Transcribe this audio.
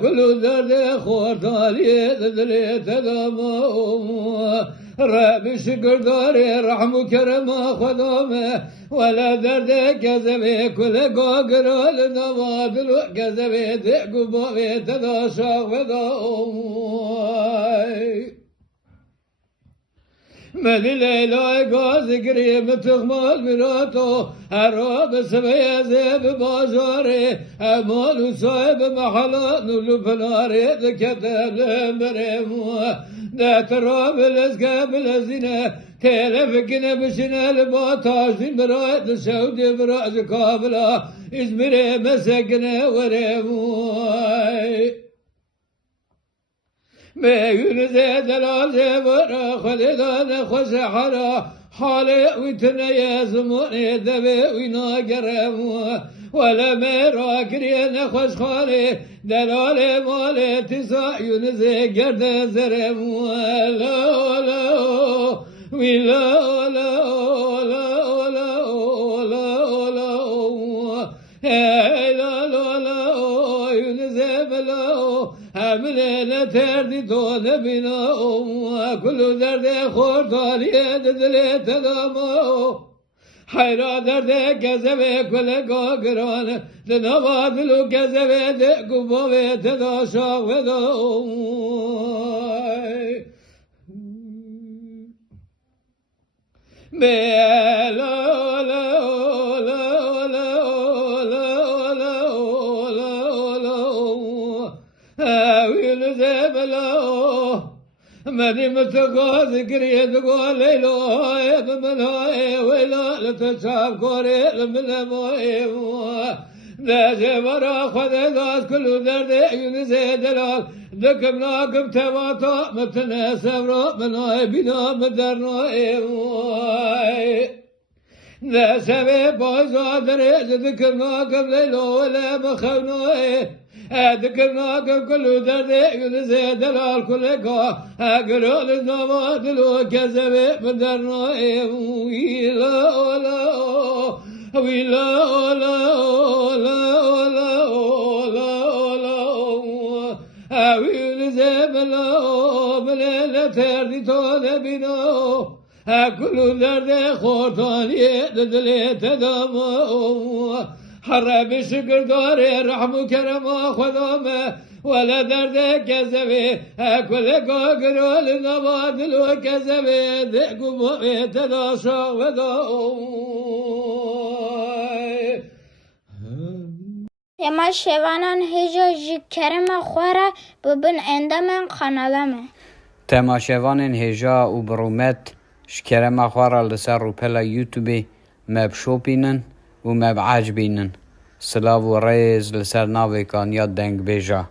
كل درد خورتالي دلي تدمو رب شكر داري رحم كرم خدامه ولا درد كذبه كل قاقر لنوادل كذبه دقبه تداشا وداوم ملي ليلى قاز قريب تغمال مراتو هراب سبيا زيب بازاري امال صاحب محلا نولو بناري كتب لمريمو دا تراب الاسقاب الازينة تلف بشنا لباتاجين براد سعودي براز كابلا ازمري مسكنا وريمو ميون زيد العزيبر خلدان خسحرا حالي وتنيا زموني دبي ويناقرم ولا ميرا كرينا خش خالي دلالي مالي تسع يونزي قرد زرم ولا ولا ولا ولا ولا ولا ولا ولا لا لا لا يونزي بلا هملنا تردي دون بنا كل درد خورتالي دلي تدمو حيرا درد كذبه كل قاقران لنوادلو كذبه دقبوه تداشاق ودو بلا لا لا لا ماني متقاذ قريد قوليلو بمناي ولا لتشاف قريل من موي ناجي ورا خذ ذات كل درد ينزي دلال دكم ناقم تماتا متناسب رو مناي بنا مدرناي ناسبي بايزا دريج دكم ناقم ليلو ولا مخوناي ذكرنا كل درد ينزي دلال كل قا أقرأ الزمان دلو كذب بدرنا ويلا ولا ويلا ولا ولا ولا ولا ولا وينزي بلا بلا تردي تود بنا كل درد خورتاني دلي تدمو حرب شكر داري رحم كرم خدامه ولا درد كذبه كل قاقر لنوادل وكذبه دقبه تداشا وداوم يما شوانان هجا جكرم خوره ببن عندما قنالمه تما شوانان هجا و برومت شكرم خوره لسر روپلا يوتيوبي مب شوبينن و مب عجبينن سلاو و ريز لسر ناوي كان ياد دنگ بيجا